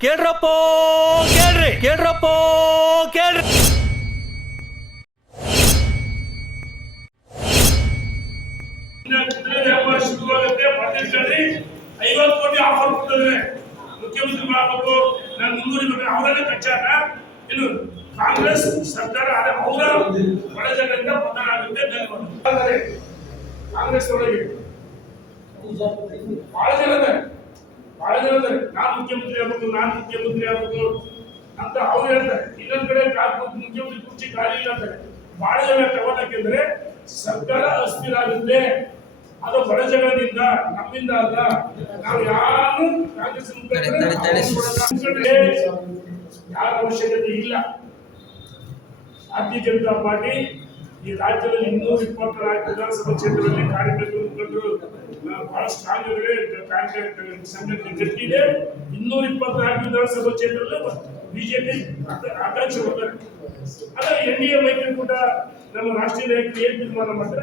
ಕೇಳ್ರಪ್ಪ, ಕೇಳ್ರಿ ಕೇಳ್ರಪ್ಪ, ಕೇಳ್ರಿ. ವ್ಯಾಪಾರ ಶುರುವಾಗುತ್ತೆ ಪಾಕಿಸ್ತಾನಿ ಐವತ್ತು ಕೋಟಿ ಆಫರ್ ಕೊಟ್ಟಿದ್ರೆ ಮುಖ್ಯಮಂತ್ರಿ ಮಾಡಬೇಕು ನಾನು ಮುಂದುವರಿಬೇಕು ಅವರನ್ನೇ ಕಚ್ಚಾರ ಇನ್ನು ಕಾಂಗ್ರೆಸ್ ಸರ್ಕಾರ ಅವರ ಬಡಜನರಿಂದ ಪತನ ಆಗುತ್ತೆ ಧನ್ಯವಾದ. ಕಾಂಗ್ರೆಸ್ ಒಳಗೆ ಬಹಳ ಜನ ಬಹಳ ಜನ ಇದ್ದಾರೆ ನಾನು ಮುಖ್ಯಮಂತ್ರಿ ಆಗ್ಬೇಕು ನಾನು ಮುಖ್ಯಮಂತ್ರಿ ಆಗ್ಬೇಕು ಅಂತ. ಅವ್ರು ಹೇಳ್ತಾರೆ. ಇನ್ನೊಂದ್ ಕಡೆ ಮುಖ್ಯಮಂತ್ರಿ ಕುರ್ಚಿ ಖಾಲಿ ಇಲ್ಲ ಅಂತಾರೆ ಬಹಳ ಜನ ತಗೊಳ್ಳಕ್ಕೆಂದ್ರೆ ಸರ್ಕಾರ ಅಸ್ಥಿರ ಆಗುತ್ತೆ. ಅದು ಬಡ ನಮ್ಮಿಂದ ಅಲ್ಲ. ನಾವು ಯಾರು ಕಾಂಗ್ರೆಸ್ ಯಾರ ಅವಶ್ಯಕತೆ ಇಲ್ಲ. ಭಾರತೀಯ ಜನತಾ ಪಾರ್ಟಿ ಈ ರಾಜ್ಯದಲ್ಲಿ ಇನ್ನೂರ ಇಪ್ಪತ್ತರ ವಿಧಾನಸಭಾ ಕ್ಷೇತ್ರದಲ್ಲಿ ಕಾರ್ಯಕರ್ತರು ಮುಖಂಡರು ಬಹಳ ಸ್ಟ್ರಾಂಗ್ ಇದ್ದಾರೆ ಕಾರ್ಯ- ಸಂಘಟನೆ ಗಟ್ಟಿ ಇದೆ ಇನ್ನೂರ ಇಪ್ಪತ್ನಾಲ್ಕು ವಿಧಾನಸಭಾ ಕ್ಷೇತ್ರದಲ್ಲಿ ಬಿಜೆಪಿ ಆಕಾಂಕ್ಷೆ ಬರ್ತಾರೆ ಅದೇ ಎನ್ ಡಿ ಎ ಮೈತ್ರಿಕೂಟ ನಮ್ಮ ರಾಷ್ಟ್ರೀಯ ನಾಯಕರು ಏನ್ ತೀರ್ಮಾನ ಮಾಡ್ತಾರೆ?